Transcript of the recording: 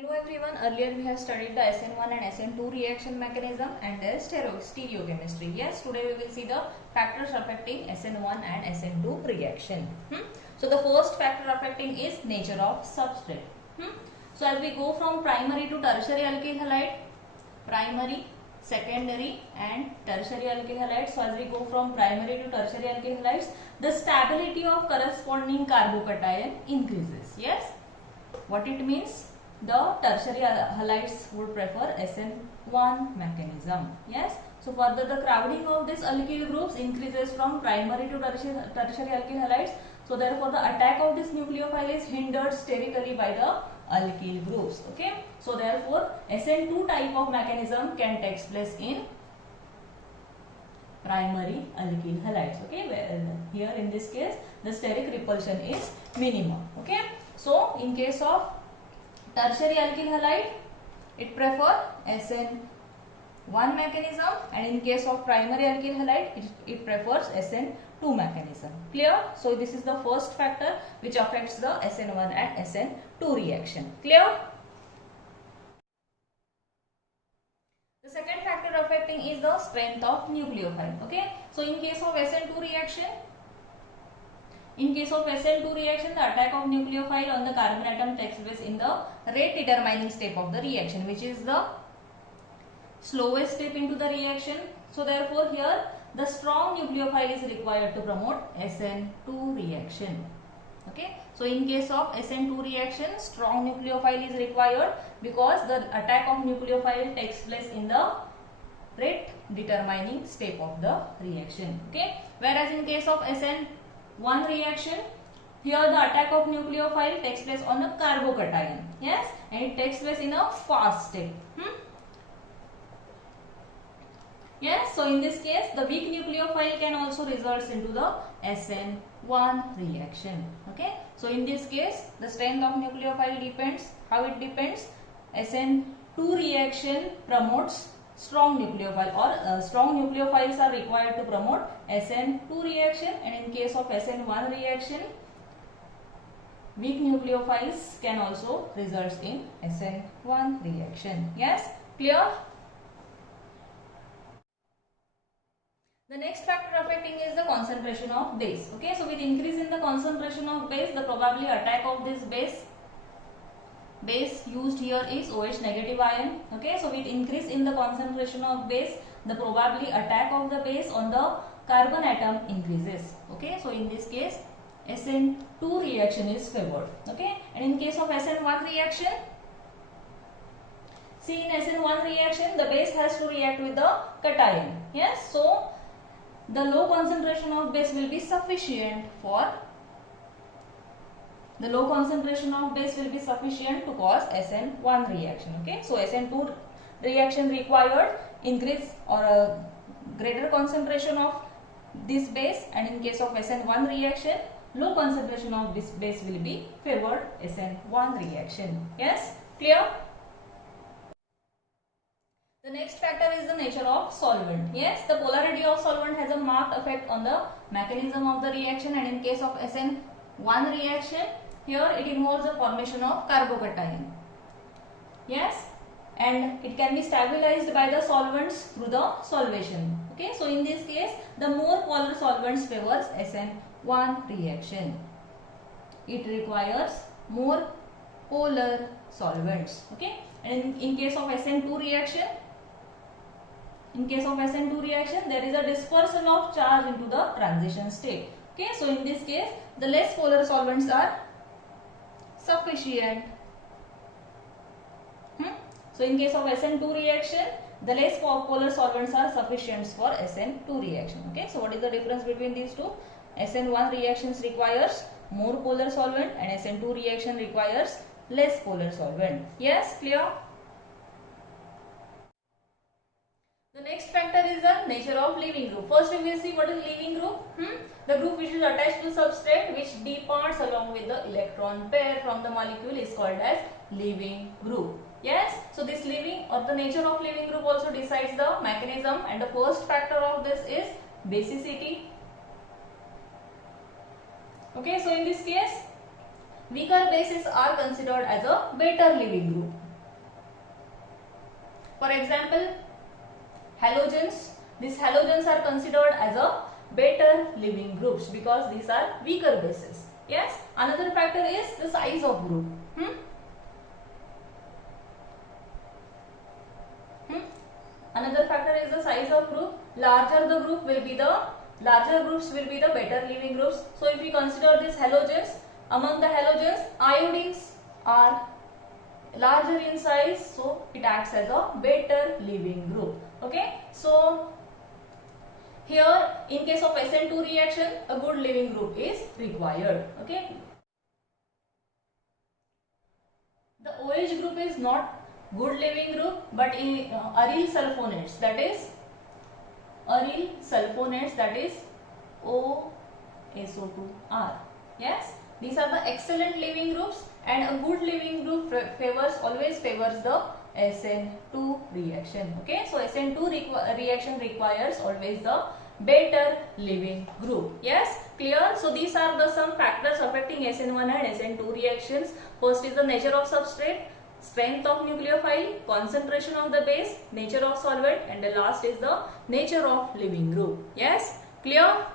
Hello everyone, earlier we have studied the SN1 and SN2 reaction mechanism and their stereochemistry. Yes, today we will see the factors affecting SN1 and SN2 reaction. So the first factor affecting is nature of substrate. So as we go from primary to tertiary alkyl halide, primary, secondary and tertiary alkyl halides. So as we go from primary to tertiary alkyl halides, the stability of corresponding carbocation increases. Yes, what it means? The tertiary halides would prefer SN1 mechanism. Yes. So further the crowding of these alkyl groups increases from primary to tertiary alkyl halides. So therefore the attack of this nucleophile is hindered sterically by the alkyl groups. Okay. So therefore SN2 type of mechanism can take place in primary alkyl halides. Okay. Where here in this case the steric repulsion is minimum. Okay. So in case of tertiary alkyl halide, it prefer SN1 mechanism, and in case of primary alkyl halide, it prefers SN2 mechanism. Clear? So this is the first factor which affects the SN1 and SN2 reaction. Clear? The second factor affecting is the strength of nucleophile. Okay. So in case of SN2 reaction, the attack of nucleophile on the carbon atom takes place in the rate determining step of the reaction, which is the slowest step into the reaction. So therefore here the strong nucleophile is required to promote SN2 reaction. Okay. So in case of SN2 reaction, strong nucleophile is required because the attack of nucleophile takes place in the rate determining step of the reaction. Okay. Whereas in case of SN1 reaction, here the attack of nucleophile takes place on a carbocation. Yes, and it takes place in a fast step. Yes, so in this case the weak nucleophile can also result into the SN1 reaction. Okay, so in this case the strength of nucleophile depends. How it depends? SN2 reaction promotes strong nucleophile, or strong nucleophiles are required to promote SN2 reaction, and in case of SN1 reaction, weak nucleophiles can also result in SN1 reaction. Yes, clear? The next factor affecting is the concentration of base. Okay, so with increase in the concentration of base, the probably attack of this base used here is OH negative ion. Okay, so with increase in the concentration of base, the probably attack of the base on the carbon atom increases. Okay, so in this case SN2 reaction is favored. Okay, and in case of SN1 reaction, see, in SN1 reaction the base has to react with the cation. Yes, so the low concentration of base will be sufficient to cause SN1 reaction. Okay, so SN2 reaction required increase or a greater concentration of this base, and in case of SN1 reaction, low concentration of this base will be favored SN1 reaction. Yes, clear? The next factor is the nature of solvent. Yes, the polarity of solvent has a marked effect on the mechanism of the reaction, and in case of SN1 reaction, here it involves the formation of carbocation. Yes, and it can be stabilized by the solvents through the solvation. Okay, so in this case the more polar solvents favors SN1 reaction. It requires more polar solvents. Okay, and in case of SN2 reaction, there is a dispersal of charge into the transition state. Okay, so in this case the less polar solvents are sufficient. So in case of SN2 reaction, the less polar solvents are sufficient for SN2 reaction. Okay, so what is the difference between these two? SN1 reactions requires more polar solvent and SN2 reaction requires less polar solvent. Yes, clear? The next factor is the nature of leaving group. First we will see what is leaving group. The group which is attached to substrate which departs along with the electron pair from the molecule is called as leaving group. Yes, so this leaving or the nature of leaving group also decides the mechanism, and the first factor of this is basicity. Okay, so in this case weaker bases are considered as a better leaving group. For example, halogens. These halogens are considered as a better living groups because these are weaker bases. Yes. Another factor is the size of group. Another factor is the size of group. Larger groups will be the better living groups. So if we consider these halogens, among the halogens, iodines are larger in size, so it acts as a better living group. Okay, so here in case of SN2 reaction, a good living group is required. Okay, the OH group is not good living group, but in aryl sulfonates, that is OSO2R. Yes, these are the excellent living groups, and a good living group always favors the SN2 reaction. Okay, so SN2 reaction requires always the better living group. Yes, clear? So these are the some factors affecting SN1 and SN2 reactions. First is the nature of substrate, strength of nucleophile, concentration of the base, nature of solvent, and the last is the nature of living group. Yes, clear?